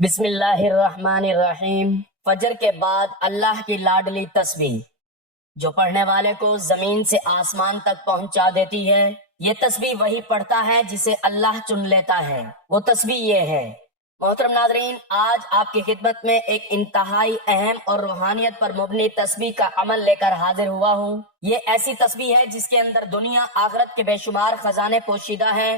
بسم اللہ الرحمن الرحیم۔ فجر کے بعد اللہ کی لاڈلی تسبیح جو پڑھنے والے کو زمین سے آسمان تک پہنچا دیتی ہے۔ یہ تسبیح وہی پڑھتا ہے جسے اللہ چن لیتا ہے۔ وہ تسبیح یہ ہے۔ محترم ناظرین، آج آپ کی خدمت میں ایک انتہائی اہم اور روحانیت پر مبنی تسبیح کا عمل لے کر حاضر ہوا ہوں۔ یہ ایسی تسبیح ہے جس کے اندر دنیا آخرت کے بے شمار خزانے پوشیدہ ہیں،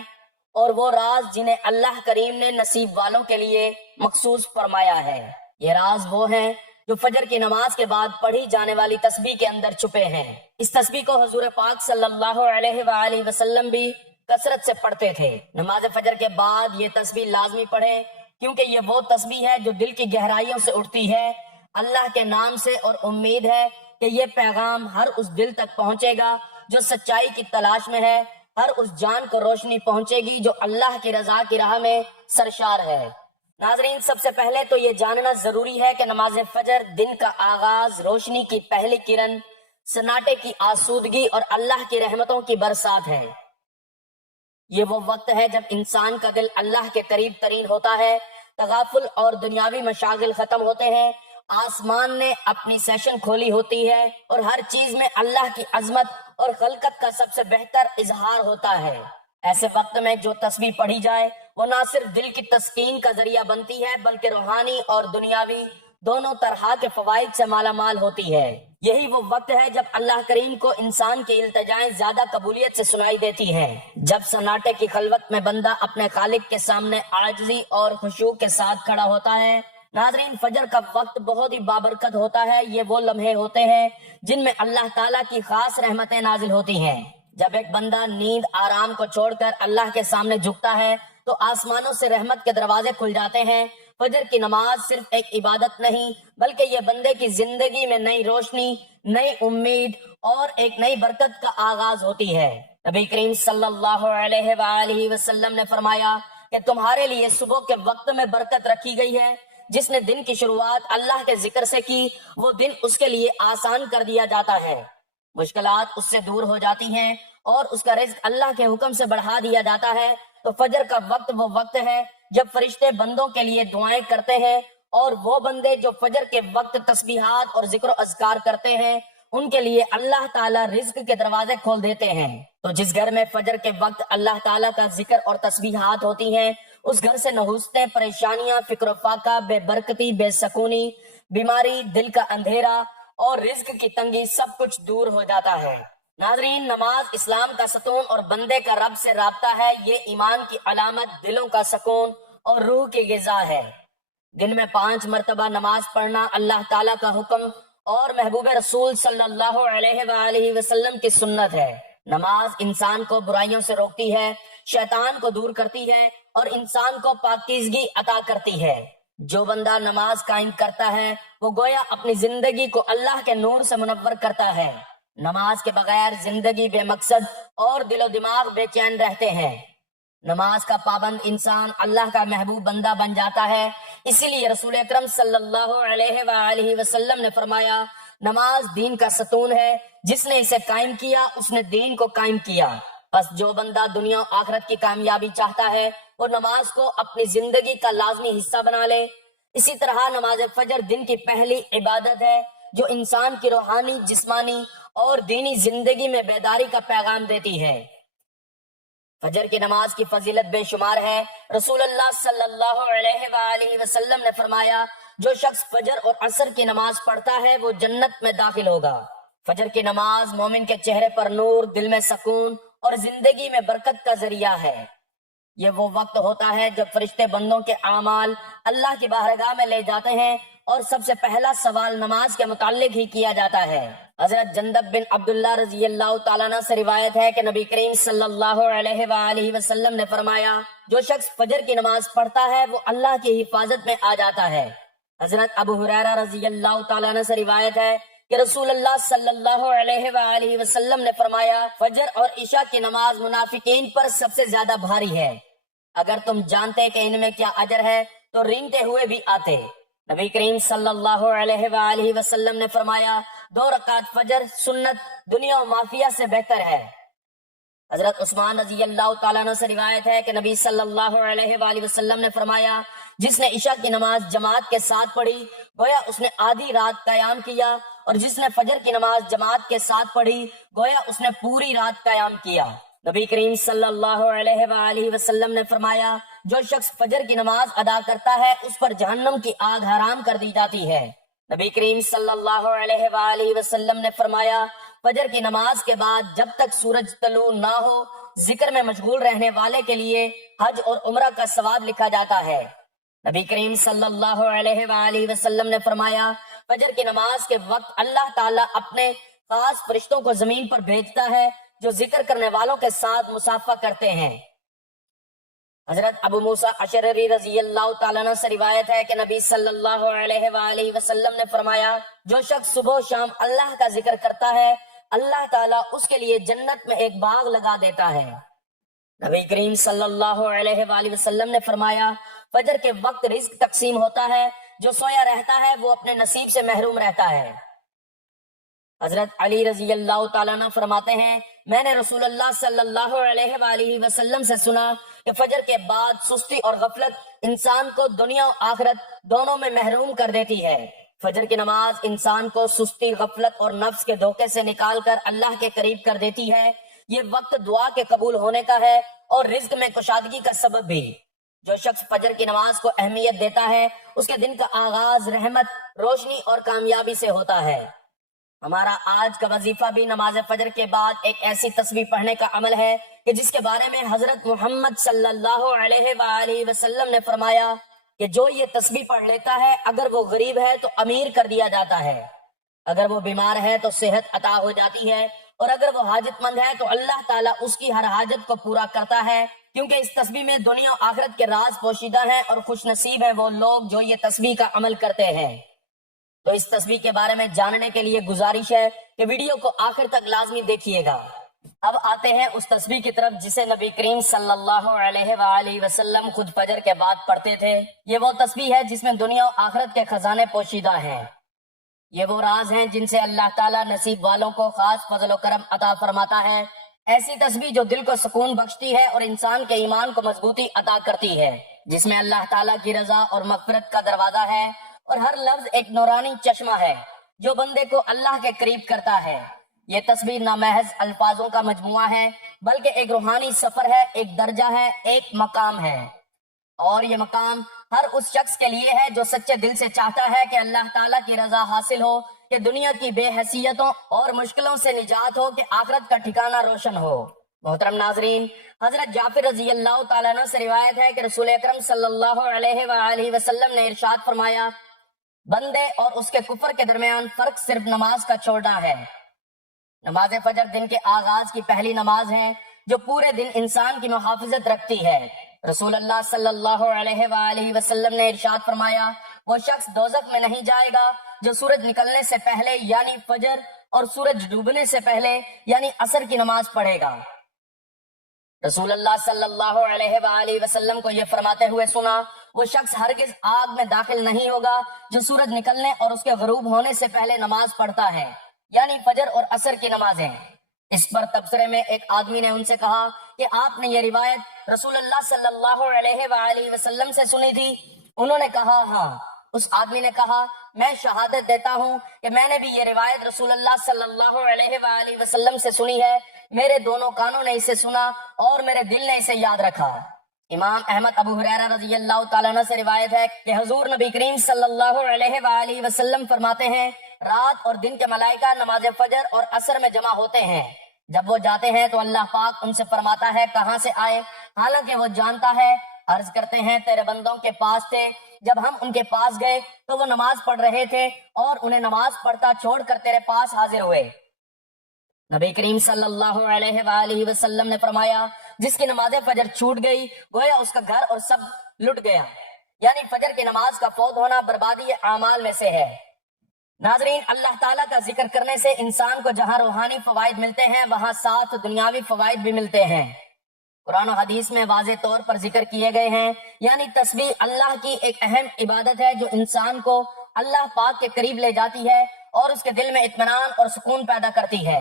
اور وہ راز جنہیں اللہ کریم نے نصیب والوں کے لیے مخصوص فرمایا ہے۔ یہ راز وہ ہیں جو فجر کی نماز کے بعد پڑھی جانے والی تسبیح کے اندر چھپے ہیں۔ اس تسبیح کو حضور پاک صلی اللہ علیہ وآلہ وسلم بھی کثرت سے پڑھتے تھے۔ نماز فجر کے بعد یہ تسبیح لازمی پڑھیں، کیونکہ یہ وہ تسبیح ہے جو دل کی گہرائیوں سے اٹھتی ہے، اللہ کے نام سے، اور امید ہے کہ یہ پیغام ہر اس دل تک پہنچے گا جو سچائی کی تلاش میں ہے، ہر اس جان کو روشنی پہنچے گی جو اللہ کی رضا کی راہ میں سرشار ہے۔ ناظرین، سب سے پہلے تو یہ جاننا ضروری ہے کہ نماز فجر دن کا آغاز، روشنی کی پہلی کرن، سناٹے کی آسودگی اور اللہ کی رحمتوں کی برسات ہے۔ یہ وہ وقت ہے جب انسان کا دل اللہ کے قریب ترین ہوتا ہے، تغافل اور دنیاوی مشاغل ختم ہوتے ہیں، آسمان نے اپنی سیشن کھولی ہوتی ہے، اور ہر چیز میں اللہ کی عظمت اور خلقت کا سب سے بہتر اظہار ہوتا ہے۔ ایسے وقت میں جو تسبیح پڑھی جائے وہ نہ صرف دل کی تسکین کا ذریعہ بنتی ہے، بلکہ روحانی اور دنیاوی دونوں طرح کے فوائد سے مالا مال ہوتی ہے۔ یہی وہ وقت ہے جب اللہ کریم کو انسان کی التجائیں زیادہ قبولیت سے سنائی دیتی ہیں، جب سناٹے کی خلوت میں بندہ اپنے خالق کے سامنے عاجزی اور خشوع کے ساتھ کھڑا ہوتا ہے۔ ناظرین، فجر کا وقت بہت ہی بابرکت ہوتا ہے۔ یہ وہ لمحے ہوتے ہیں جن میں اللہ تعالیٰ کی خاص رحمتیں نازل ہوتی ہیں۔ جب ایک بندہ نیند آرام کو چھوڑ کر اللہ کے سامنے جھکتا ہے تو آسمانوں سے رحمت کے دروازے کھل جاتے ہیں۔ فجر کی نماز صرف ایک عبادت نہیں، بلکہ یہ بندے کی زندگی میں نئی روشنی، نئی امید اور ایک نئی برکت کا آغاز ہوتی ہے۔ نبی کریم صلی اللہ علیہ وآلہ وسلم نے فرمایا کہ تمہارے لیے صبح کے وقت میں برکت رکھی گئی ہے۔ جس نے دن کی شروعات اللہ کے ذکر سے کی، وہ دن اس کے لیے آسان کر دیا جاتا ہے، مشکلات اس سے دور ہو جاتی ہیں، اور اس کا رزق اللہ کے حکم سے بڑھا دیا جاتا ہے۔ تو فجر کا وقت وہ وقت ہے جب فرشتے بندوں کے لیے دعائیں کرتے ہیں، اور وہ بندے جو فجر کے وقت تسبیحات اور ذکر و اذکار کرتے ہیں، ان کے لیے اللہ تعالیٰ رزق کے دروازے کھول دیتے ہیں۔ تو جس گھر میں فجر کے وقت اللہ تعالیٰ کا ذکر اور تسبیحات ہوتی ہیں، اس گھر سے نحوستیں، پریشانیاں، فکر و فاقہ، بے برکتی، بے سکونی، بیماری، دل کا اندھیرا اور رزق کی تنگی سب کچھ دور ہو جاتا ہے۔ ناظرین، نماز اسلام کا ستون اور بندے کا رب سے رابطہ ہے۔ یہ ایمان کی علامت، دلوں کا سکون اور روح کی غذا ہے۔ دن میں 5 مرتبہ نماز پڑھنا اللہ تعالیٰ کا حکم اور محبوب رسول صلی اللہ علیہ وآلہ وسلم کی سنت ہے۔ نماز انسان کو برائیوں سے روکتی ہے، شیطان کو دور کرتی ہے اور انسان کو پاکیزگی عطا کرتی ہے۔ جو بندہ نماز قائم کرتا ہے وہ گویا اپنی زندگی کو اللہ کے نور سے منور کرتا ہے۔ نماز کے بغیر زندگی بے مقصد اور دل و دماغ بے چین رہتے ہیں۔ نماز کا پابند انسان اللہ کا محبوب بندہ بن جاتا ہے۔ اسی لیے رسول اکرم صلی اللہ علیہ وآلہ وسلم نے فرمایا، نماز دین کا ستون ہے، جس نے اسے قائم کیا اس نے دین کو قائم کیا۔ بس جو بندہ دنیا و آخرت کی کامیابی چاہتا ہے وہ نماز کو اپنی زندگی کا لازمی حصہ بنا لے۔ اسی طرح نماز فجر دن کی پہلی عبادت ہے جو انسان کی روحانی، جسمانی اور دینی زندگی میں بیداری کا پیغام دیتی ہے۔ فجر کی نماز کی فضیلت بے شمار ہے۔ رسول اللہ صلی اللہ علیہ وآلہ وسلم نے فرمایا، جو شخص فجر اور عصر کی نماز پڑھتا ہے وہ جنت میں داخل ہوگا۔ فجر کی نماز مومن کے چہرے پر نور، دل میں سکون اور زندگی میں برکت کا ذریعہ ہے۔ یہ وہ وقت ہوتا ہے جب فرشتے بندوں کے اعمال اللہ کی بارگاہ میں لے جاتے ہیں، اور سب سے پہلا سوال نماز کے متعلق ہی کیا جاتا ہے۔ حضرت جندب بن عبداللہ رضی اللہ تعالیٰ عنہ سے روایت ہے کہ نبی کریم صلی اللہ علیہ وآلہ وسلم نے فرمایا، جو شخص فجر کی نماز پڑھتا ہے وہ اللہ کی حفاظت میں آ جاتا ہے۔ حضرت ابو ہریرہ رضی اللہ تعالیٰ عنہ سے روایت ہے کہ رسول اللہ صلی اللہ علیہ وآلہ وسلم نے فرمایا، فجر اور عشاء کی نماز منافقین پر سب سے زیادہ بھاری ہے۔ اگر تم جانتے کہ ان میں کیا اجر ہے تو رینگتے ہوئے بھی آتے۔ نبی کریم صلی اللہ علیہ وآلہ وسلم نے فرمایا، 2 رکعت فجر سنت دنیا و مافیہ سے بہتر ہے۔ حضرت عثمان رضی اللہ تعالیٰ عنہ سے روایت ہے کہ نبی صلی اللہ علیہ وآلہ وسلم نے فرمایا، جس نے عشاء کی نماز جماعت کے ساتھ پڑھی گویا اس نے آدھی رات قیام کیا، اور جس نے فجر کی نماز جماعت کے ساتھ پڑھی گویا اس نے پوری رات قیام کیا۔ نبی کریم صلی اللہ علیہ وآلہ وسلم نے فرمایا، جو شخص فجر کی نماز ادا کرتا ہے اس پر جہنم کی آگ حرام کر دی جاتی ہے۔ نبی کریم صلی اللہ علیہ وآلہ وسلم نے فرمایا، فجر کی نماز کے بعد جب تک سورج طلوع نہ ہو ذکر میں مشغول رہنے والے کے لیے حج اور عمرہ کا ثواب لکھا جاتا ہے۔ نبی کریم صلی اللہ علیہ وآلہ وسلم نے فرمایا، فجر کی نماز کے وقت اللہ تعالیٰ اپنے خاص فرشتوں کو زمین پر بھیجتا ہے جو ذکر کرنے والوں کے ساتھ مصافحہ کرتے ہیں۔ حضرت ابو موسیٰ اشعری رضی اللہ تعالیٰ عنہ سے روایت ہے کہ نبی صلی اللہ علیہ وآلہ وسلم نے فرمایا، جو شخص صبح و شام اللہ کا ذکر کرتا ہے اللہ تعالیٰ اس کے لیے جنت میں ایک باغ لگا دیتا ہے۔ نبی کریم صلی اللہ علیہ وآلہ وسلم نے فرمایا، فجر کے وقت رزق تقسیم ہوتا ہے، جو سویا رہتا ہے وہ اپنے نصیب سے محروم رہتا ہے۔ حضرت علی رضی اللہ تعالیٰ عنہ فرماتے ہیں، میں نے رسول اللہ صلی اللہ علیہ وآلہ وسلم سے سنا کہ فجر کے بعد سستی اور غفلت انسان کو دنیا و آخرت دونوں میں محروم کر دیتی ہے۔ فجر کی نماز انسان کو سستی، غفلت اور نفس کے دھوکے سے نکال کر اللہ کے قریب کر دیتی ہے۔ یہ وقت دعا کے قبول ہونے کا ہے اور رزق میں کشادگی کا سبب بھی۔ جو شخص فجر کی نماز کو اہمیت دیتا ہے اس کے دن کا آغاز رحمت، روشنی اور کامیابی سے ہوتا ہے۔ ہمارا آج کا وظیفہ بھی نماز فجر کے بعد ایک ایسی تسبیح پڑھنے کا عمل ہے کہ جس کے بارے میں حضرت محمد صلی اللہ علیہ وآلہ وسلم نے فرمایا کہ جو یہ تسبیح پڑھ لیتا ہے اگر وہ غریب ہے تو امیر کر دیا جاتا ہے، اگر وہ بیمار ہے تو صحت عطا ہو جاتی ہے، اور اگر وہ حاجت مند ہے تو اللہ تعالیٰ اس کی ہر حاجت کو پورا کرتا ہے، کیونکہ اس تسبیح میں دنیا و آخرت کے راز پوشیدہ ہیں، اور خوش نصیب ہیں وہ لوگ جو یہ تسبیح کا عمل کرتے ہیں۔ تو اس تسبیح کے بارے میں جاننے کے لیے گزارش ہے کہ ویڈیو کو آخر تک لازمی دیکھیے گا۔ اب آتے ہیں اس تسبیح کی طرف جسے نبی کریم صلی اللہ علیہ وآلہ وسلم خود فجر کے بعد پڑھتے تھے۔ یہ وہ تسبیح ہے جس میں دنیا و آخرت کے خزانے پوشیدہ ہیں۔ یہ وہ راز ہیں جن سے اللہ تعالیٰ نصیب والوں کو خاص فضل و کرم عطا فرماتا ہے۔ ایسی تسبیح جو دل کو سکون بخشتی ہے اور انسان کے ایمان کو مضبوطی عطا کرتی ہے، جس میں اللہ تعالیٰ کی رضا اور مغفرت کا دروازہ ہے، اور ہر لفظ ایک نورانی چشمہ ہے جو بندے کو اللہ کے قریب کرتا ہے۔ یہ تسبیح نہ محض الفاظوں کا مجموعہ ہے بلکہ ایک روحانی سفر ہے، ایک درجہ ہے، ایک مقام ہے، اور یہ مقام ہر اس شخص کے لیے ہے جو سچے دل سے چاہتا ہے کہ اللہ تعالیٰ کی رضا حاصل ہو، کہ دنیا کی بے حیثیتوں اور مشکلوں سے نجات ہو، کہ آخرت کا ٹھکانہ روشن ہو۔ محترم ناظرین، حضرت جعفر رضی اللہ تعالیٰ عنہ سے روایت ہے کہ رسول اکرم صلی اللہ علیہ وآلہ وسلم نے ارشاد فرمایا، بندے اور اس کے کفر کے درمیان فرق صرف نماز کا چھوڑنا ہے۔ نماز فجر دن کے آغاز کی پہلی نماز ہے جو پورے دن انسان کی محافظت رکھتی ہے۔ رسول اللہ صلی اللہ علیہ وآلہ وسلم نے ارشاد فرمایا، وہ شخص دوزخ میں نہیں جائے گا جو سورج نکلنے سے پہلے یعنی فجر اور سورج ڈوبنے سے پہلے یعنی عصر کی نماز پڑھے گا۔ رسول اللہ صلی اللہ علیہ وآلہ وسلم کو یہ فرماتے ہوئے سنا، وہ شخص ہرگز آگ میں داخل نہیں ہوگا جو سورج نکلنے اور اس کے غروب ہونے سے پہلے نماز پڑھتا ہے، یعنی فجر اور عصر کی نمازیں۔ اس پر تبصرے میں ایک آدمی نے ان سے کہا کہ آپ نے یہ روایت رسول اللہ صلی اللہ علیہ وآلہ وسلم سے سنی تھی؟ انہوں نے کہا ہاں۔ اس آدمی نے کہا، میں شہادت دیتا ہوں کہ میں نے بھی یہ روایت رسول اللہ صلی اللہ علیہ وآلہ وسلم سے سنی ہے، میرے دونوں کانوں نے اسے سنا اور میرے دل نے اسے یاد رکھا۔ امام احمد ابو ہریرہ رضی اللہ تعالیٰ عنہ سے روایت ہے کہ حضور نبی کریم صلی اللہ علیہ وآلہ وسلم فرماتے ہیں، رات اور دن کے ملائکہ نماز فجر اور عصر میں جمع ہوتے ہیں، جب وہ جاتے ہیں تو اللہ پاک ان سے فرماتا ہے کہاں سے آئے، حالانکہ وہ جانتا ہے۔ عرض کرتے ہیں تیرے بندوں کے پاس تھے، جب ہم ان کے پاس گئے تو وہ نماز پڑھ رہے تھے اور انہیں نماز پڑھتا چھوڑ کر تیرے پاس حاضر ہوئے۔ نبی کریم صلی اللہ علیہ وآلہ وسلم نے فرمایا، جس کی نماز فجر چھوٹ گئی گویا اس کا گھر اور سب لٹ گیا، یعنی فجر کی نماز کا فوت ہونا بربادی اعمال میں سے ہے۔ ناظرین، اللہ تعالیٰ کا ذکر کرنے سے انسان کو جہاں روحانی فوائد ملتے ہیں وہاں ساتھ دنیاوی فوائد بھی ملتے ہیں۔ قرآن و حدیث میں واضح طور پر ذکر کیے گئے ہیں، یعنی تسبیح اللہ کی ایک اہم عبادت ہے جو انسان کو اللہ پاک کے قریب لے جاتی ہے اور اس کے دل میں اطمینان اور سکون پیدا کرتی ہے۔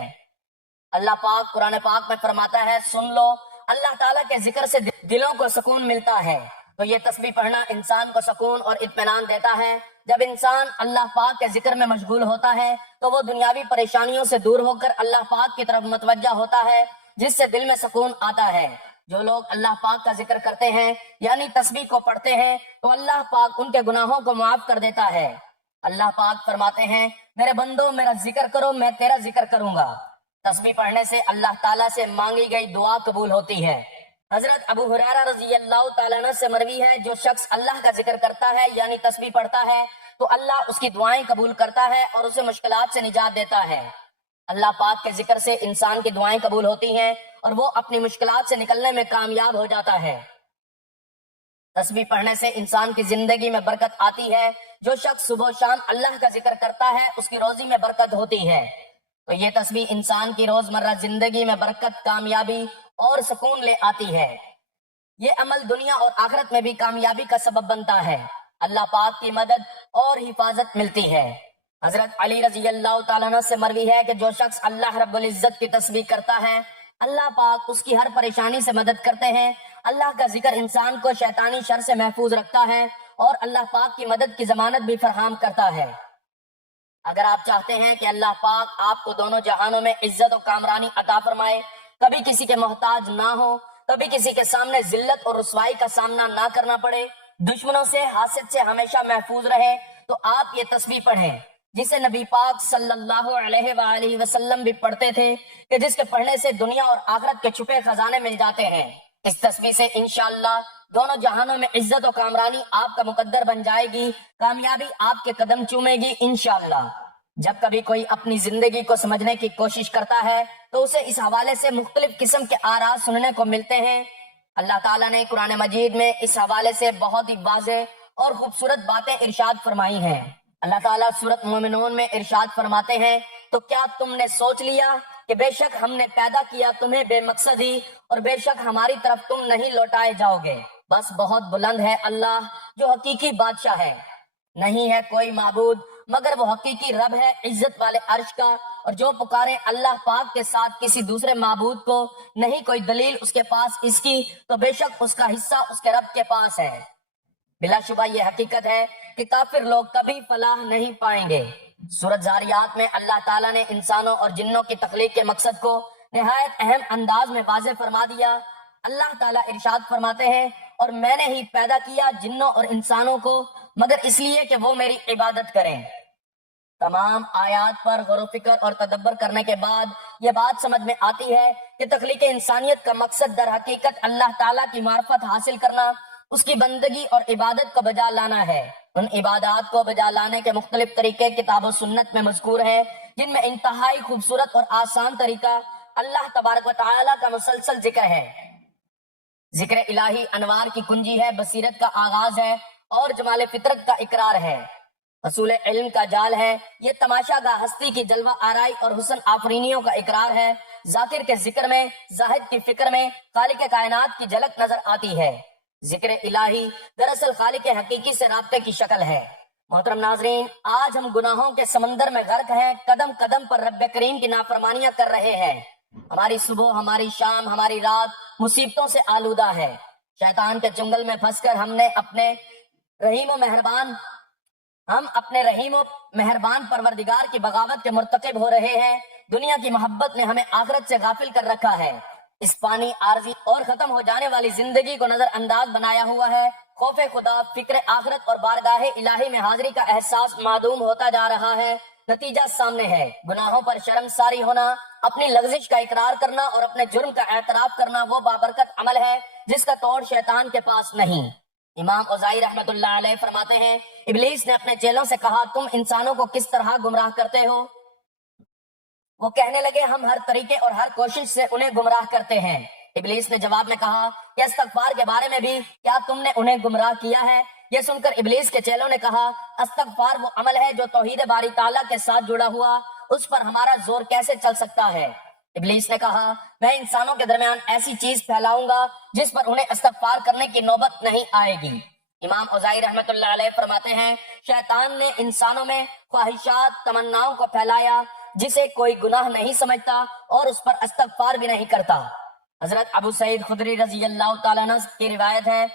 اللہ پاک قرآن پاک میں فرماتا ہے، سن لو، اللہ تعالیٰ کے ذکر سے دلوں کو سکون ملتا ہے۔ تو یہ تسبیح پڑھنا انسان کو سکون اور اطمینان دیتا ہے۔ جب انسان اللہ پاک کے ذکر میں مشغول ہوتا ہے تو وہ دنیاوی پریشانیوں سے دور ہو کر اللہ پاک کی طرف متوجہ ہوتا ہے، جس سے دل میں سکون آتا ہے۔ جو لوگ اللہ پاک کا ذکر کرتے ہیں یعنی تسبیح کو پڑھتے ہیں تو اللہ پاک ان کے گناہوں کو معاف کر دیتا ہے۔ اللہ پاک فرماتے ہیں، میرے بندو میرا ذکر کرو میں تیرا ذکر کروں گا۔ تسبیح پڑھنے سے اللہ تعالیٰ سے مانگی گئی دعا قبول ہوتی ہے۔ حضرت ابو ہریرہ رضی اللہ تعالیٰ عنہ سے مروی ہے، جو شخص اللہ کا ذکر کرتا ہے یعنی تسبیح پڑھتا ہے تو اللہ اس کی دعائیں قبول کرتا ہے اور اسے مشکلات سے نجات دیتا ہے۔ اللہ پاک کے ذکر سے انسان کی دعائیں قبول ہوتی ہیں اور وہ اپنی مشکلات سے نکلنے میں کامیاب ہو جاتا ہے۔ تسبیح پڑھنے سے انسان کی زندگی میں برکت آتی ہے۔ جو شخص صبح و شام اللہ کا ذکر کرتا ہے اس کی روزی میں برکت ہوتی ہے۔ تو یہ تسبیح انسان کی روزمرہ زندگی میں برکت، کامیابی اور سکون لے آتی ہے۔ یہ عمل دنیا اور آخرت میں بھی کامیابی کا سبب بنتا ہے۔ اللہ پاک کی مدد اور حفاظت ملتی ہے۔ حضرت علی رضی اللہ تعالیٰ عنہ سے مروی ہے کہ جو شخص اللہ رب العزت کی تسبیح کرتا ہے اللہ پاک اس کی ہر پریشانی سے مدد کرتے ہیں۔ اللہ کا ذکر انسان کو شیطانی شر سے محفوظ رکھتا ہے اور اللہ پاک کی مدد کی ضمانت بھی فراہم کرتا ہے۔ اگر آپ چاہتے ہیں کہ اللہ پاک آپ کو دونوں جہانوں میں عزت و کامرانی عطا فرمائے، کبھی کسی کے محتاج نہ ہو، کبھی کسی کے سامنے ذلت اور رسوائی کا سامنا نہ کرنا پڑے، دشمنوں سے، حاسد سے ہمیشہ محفوظ رہے، تو آپ یہ تسبیح پڑھیں جسے نبی پاک صلی اللہ علیہ وآلہ وسلم بھی پڑھتے تھے کہ جس کے پڑھنے سے دنیا اور آخرت کے چھپے خزانے مل جاتے ہیں۔ اس تسبیح سے انشاءاللہ دونوں جہانوں میں عزت و کامرانی آپ کا مقدر بن جائے گی، کامیابی آپ کے قدم چومے گی انشاءاللہ۔ جب کبھی کوئی اپنی زندگی کو سمجھنے کی کوشش کرتا ہے تو اسے اس حوالے سے مختلف قسم کے آراء سننے کو ملتے ہیں۔ اللہ تعالیٰ نے قرآن مجید میں اس حوالے سے بہت ہی واضح اور خوبصورت باتیں ارشاد فرمائی ہیں۔ اللہ تعالیٰ سورۃ مومنون میں ارشاد فرماتے ہیں، تو کیا تم نے سوچ لیا کہ بے شک ہم نے پیدا کیا تمہیں بے مقصد ہی اور بے شک ہماری طرف تم نہیں لوٹائے جاؤ گے۔ بس بہت بلند ہے اللہ جو حقیقی بادشاہ ہے، نہیں ہے کوئی معبود مگر وہ حقیقی رب ہے عزت والے عرش کا، اور جو پکارے اللہ پاک کے ساتھ کسی دوسرے معبود کو، نہیں کوئی دلیل اس کے پاس اس کی، تو بے شک اس کا حصہ اس کے رب کے پاس ہے۔ بلا شبہ یہ حقیقت ہے کہ کافر لوگ کبھی فلاح نہیں پائیں گے۔ سورۃ زاریات میں اللہ تعالیٰ نے انسانوں اور جنوں کی تخلیق کے مقصد کو نہایت اہم انداز میں واضح فرما دیا۔ اللہ تعالیٰ ارشاد فرماتے ہیں، اور میں نے ہی پیدا کیا جنوں اور انسانوں کو مگر اس لیے کہ وہ میری عبادت کریں۔ تمام آیات پر غور و فکر اور تدبر کرنے کے بعد یہ بات سمجھ میں آتی ہے کہ تخلیق انسانیت کا مقصد در حقیقت اللہ تعالیٰ کی معرفت حاصل کرنا، اس کی بندگی اور عبادت کو بجا لانا ہے۔ ان عبادات کو بجا لانے کے مختلف طریقے کتاب و سنت میں مذکور ہیں، جن میں انتہائی خوبصورت اور آسان طریقہ اللہ تبارک و تعالیٰ کا مسلسل ذکر ہے۔ ذکر الہی انوار کی کنجی ہے، بصیرت کا آغاز ہے اور جمال فطرت کا اقرار ہے، اصول علم کا جال ہے، یہ تماشا گاہ ہستی کی جلوہ آرائی اور حسن آفرینیوں کا اقرار ہے۔ ذاکر کے ذکر میں، زاہد کی فکر میں خالق کائنات کی جھلک نظر آتی ہے۔ ذکر الہی دراصل خالق حقیقی سے رابطے کی شکل ہے۔ محترم ناظرین، آج ہم گناہوں کے سمندر میں غرق ہیں، قدم قدم پر رب کریم کی نافرمانیاں کر رہے ہیں۔ ہماری صبح، ہماری شام، ہماری رات مصیبتوں سے آلودہ ہے۔ شیطان کے چنگل میں پھنس کر ہم اپنے رحیم و مہربان پروردگار کی بغاوت کے مرتکب ہو رہے ہیں۔ دنیا کی محبت نے ہمیں آخرت سے غافل کر رکھا ہے۔ اس فانی، عارضی اور ختم ہو جانے والی زندگی کو نظر انداز بنایا ہوا ہے۔ خوف خدا، فکر آخرت اور بارگاہ الہی میں حاضری کا احساس معدوم ہوتا جا رہا ہے۔ نتیجہ سامنے ہے، گناہوں پر شرم ساری ہونا، اپنی لغزش کا اقرار کرنا اور اپنے جرم کا اعتراف کرنا وہ بابرکت عمل ہے جس کا توڑ شیطان کے پاس نہیں۔ امام اوزائی رحمت اللہ علیہ فرماتے ہیں، ابلیس نے اپنے چیلوں سے کہا، تم انسانوں کو کس طرح گمراہ کرتے ہو؟ وہ کہنے لگے، ہم ہر طریقے اور ہر کوشش سے انہیں گمراہ کرتے ہیں۔ ابلیس نے جواب میں کہا کہ استغفار کے بارے میں بھی کیا تم نے انہیں گمراہ کیا ہے؟ یہ سن کر ابلیس کے چیلوں نے کہا، استغفار وہ عمل ہے جو توحید باری تعالیٰ کے ساتھ جڑا ہوا، اس پر ہمارا زور کیسے چل سکتا ہے؟ ابلیس نے کہا، میں انسانوں کے درمیان ایسی چیز پھیلاؤں گا جس پر انہیں استغفار کرنے کی نوبت نہیں آئے گی۔ امام اوزائی رحمت اللہ علیہ فرماتے ہیں، شیطان نے انسانوں میں خواہشات، تمناؤں کو پھیلایا جسے کوئی گناہ نہیں سمجھتا اور اس پر استغفار بھی نہیں کرتا۔ حضرت ابو سعید خدری رضی اللہ تعالیٰ عنہ کی روایت ہے،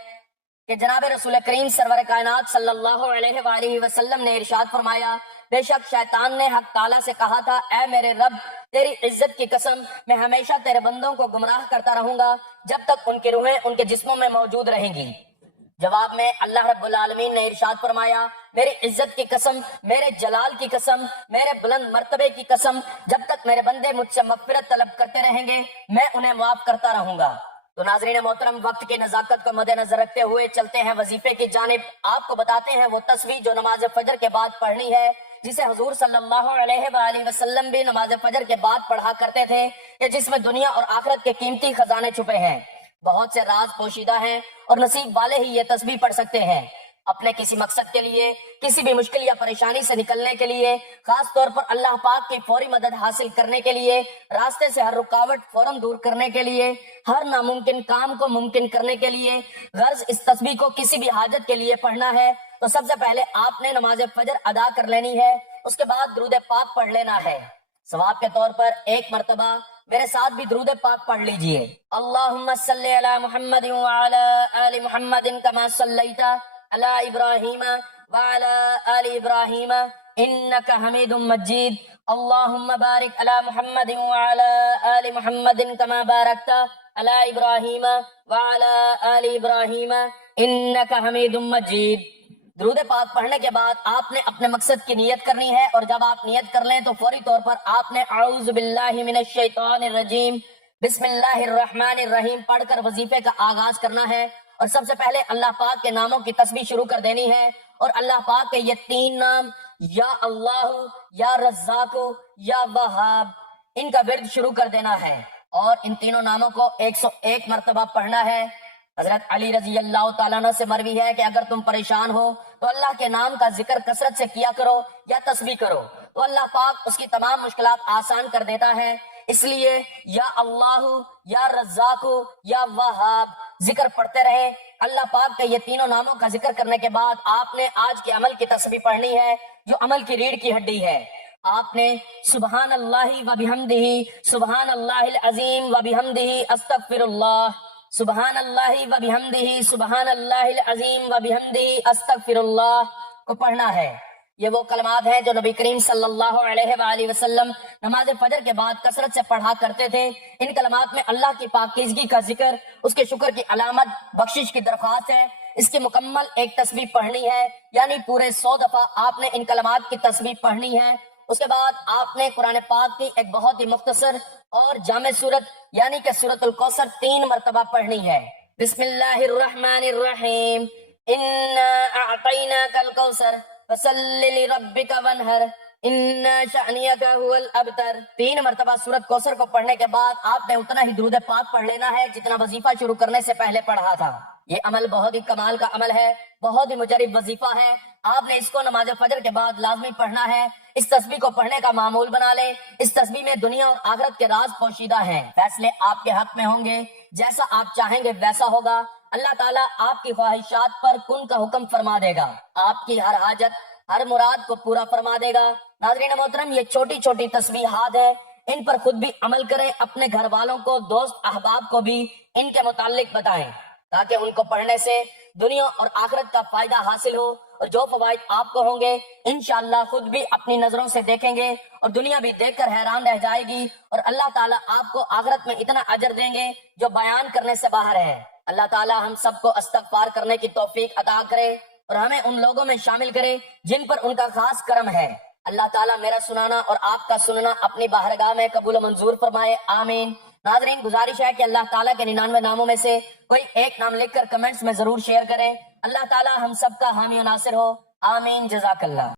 کہ جناب رسول کریم سرور کائنات صلی اللہ علیہ وآلہ وسلم نے ارشاد فرمایا، بے شک شیطان نے حق تعالیٰ سے کہا تھا، اے میرے رب تیری عزت کی قسم میں ہمیشہ تیرے بندوں کو گمراہ کرتا رہوں گا جب تک ان کی روحیں ان کے جسموں میں موجود رہیں گی۔ جواب میں اللہ رب العالمین نے ارشاد فرمایا، میری عزت کی قسم، میرے جلال کی قسم، میرے بلند مرتبے کی قسم، جب تک میرے بندے مجھ سے مغفرت طلب کرتے رہیں گے میں انہیں معاف کرتا رہوں گا۔ تو ناظرین محترم، وقت کی نزاکت کو مد نظر رکھتے ہوئے چلتے ہیں وظیفے کی جانب۔ آپ کو بتاتے ہیں وہ تسبیح جو نماز فجر کے بعد پڑھنی ہے، جسے حضور صلی اللہ علیہ وآلہ وسلم بھی نماز فجر کے بعد پڑھا کرتے تھے، کہ جس میں دنیا اور آخرت کے قیمتی خزانے چھپے ہیں، بہت سے راز پوشیدہ ہیں اور نصیب والے ہی یہ تسبیح پڑھ سکتے ہیں۔ اپنے کسی مقصد کے لیے، کسی بھی مشکل یا پریشانی سے نکلنے کے لیے، خاص طور پر اللہ پاک کی فوری مدد حاصل کرنے کے لیے، راستے سے ہر رکاوٹ فوراً دور کرنے کے لیے، ہر ناممکن کام کو ممکن کرنے کے لیے، غرض اس تسبیح کو کسی بھی حاجت کے لیے پڑھنا ہے تو سب سے پہلے آپ نے نماز فجر ادا کر لینی ہے، اس کے بعد درود پاک پڑھ لینا ہے۔ ثواب کے طور پر ایک مرتبہ میرے ساتھ بھی درود پاک پڑھ لیجئے۔ اللہم صلی علی محمد وعلی آل محمد کما صلیت علی ابراہیم وعلی آل ابراہیم انک حمید مجید۔ اللہم بارک علی محمد وعلی آل محمد کما بارکت علی ابراہیم وعلی آل ابراہیم انک حمید مجید۔ درود پاک پڑھنے کے بعد آپ نے اپنے مقصد کی نیت کرنی ہے، اور جب آپ نیت کر لیں تو فوری طور پر آپ نے اعوذ باللہ من الشیطان الرجیم بسم اللہ الرحمن الرحیم پڑھ کر وظیفے کا آغاز کرنا ہے، اور سب سے پہلے اللہ پاک کے ناموں کی تسبیح شروع کر دینی ہے، اور اللہ پاک کے یہ تین نام یا اللہ، یا رزاق، یا وہاب، ان کا ورد شروع کر دینا ہے، اور ان تینوں ناموں کو 101 مرتبہ پڑھنا ہے۔ حضرت علی رضی اللہ تعالیٰ عنہ سے مروی ہے کہ اگر تم پریشان ہو تو اللہ کے نام کا ذکر کثرت سے کیا کرو یا تسبیح کرو، تو اللہ پاک اس کی تمام مشکلات آسان کر دیتا ہے۔ اس لیے یا اللہ، یا رزاق، یا وہاب ذکر پڑھتے رہے۔ اللہ پاک کے یہ تینوں ناموں کا ذکر کرنے کے بعد آپ نے آج کے عمل کی تسبیح پڑھنی ہے، جو عمل کی ریڑھ کی ہڈی ہے۔ آپ نے سبحان اللہ و بحمدہ، سبحان اللہ العظیم و بحمدہ استغفر اللہ، سبحان اللہ و بحمدہ، سبحان اللہ العظیم و بحمدہ استغفر اللہ کو پڑھنا ہے۔ یہ وہ کلمات ہیں جو نبی کریم صلی اللہ علیہ وآلہ وسلم نماز فجر کے بعد کثرت سے پڑھا کرتے تھے۔ ان کلمات میں اللہ کی پاکیزگی کا ذکر، اس کے شکر کی علامت، بخشش کی درخواست ہے۔ اس کی مکمل ایک تسبیح پڑھنی ہے، یعنی پورے 100 دفعہ آپ نے ان کلمات کی تسبیح پڑھنی ہے۔ اس کے بعد آپ نے قرآن پاک کی ایک بہت ہی مختصر اور جامع سورت یعنی کہ سورۃ الکوثر 3 مرتبہ پڑھنی ہے۔ بسم اللہ الرحمن الرحیم، انا اعطیناک الکوثر فصل لربک وانحر ان شأنک هو الابتر۔ 3 مرتبہ سورۃ کوثر کو پڑھنے کے بعد آپ نے اتنا ہی درود پاک پڑھ لینا ہے جتنا وظیفہ شروع کرنے سے پہلے پڑھا تھا۔ یہ عمل بہت ہی کمال کا عمل ہے، بہت ہی مجرب وظیفہ ہے۔ آپ نے اس کو نماز فجر کے بعد لازمی پڑھنا ہے۔ اس تسبیح کو پڑھنے کا معمول بنا لیں۔ اس تسبیح میں دنیا اور آخرت کے راز پوشیدہ ہیں۔ فیصلے آپ کے حق میں ہوں گے، جیسا آپ چاہیں گے ویسا ہوگا۔ اللہ تعالیٰ آپ کی خواہشات پر کن کا حکم فرما دے گا، آپ کی ہر حاجت، ہر مراد کو پورا فرما دے گا۔ ناظرین محترم، یہ چھوٹی چھوٹی تسبیحات ہیں، ان پر خود بھی عمل کریں، اپنے گھر والوں کو، دوست احباب کو بھی ان کے متعلق بتائیں، تاکہ ان کو پڑھنے سے دنیا اور آخرت کا فائدہ حاصل ہو، اور جو فوائد آپ کو ہوں گے انشاءاللہ خود بھی اپنی نظروں سے دیکھیں گے، اور دنیا بھی دیکھ کر حیران رہ جائے گی، اور اللہ تعالیٰ آپ کو آخرت میں اتنا اجر دیں گے جو بیان کرنے سے باہر ہے۔ اللہ تعالیٰ ہم سب کو استغفار کرنے کی توفیق عطا کرے، اور ہمیں ان لوگوں میں شامل کرے جن پر ان کا خاص کرم ہے۔ اللہ تعالیٰ میرا سنانا اور آپ کا سننا اپنی بارگاہ میں قبول و منظور فرمائے، آمین۔ ناظرین، گزارش ہے کہ اللہ تعالیٰ کے 99 ناموں میں سے کوئی ایک نام لکھ کر کمنٹس میں ضرور شیئر کریں۔ اللہ تعالیٰ ہم سب کا حامی و ناصر ہو، آمین، جزاک اللہ۔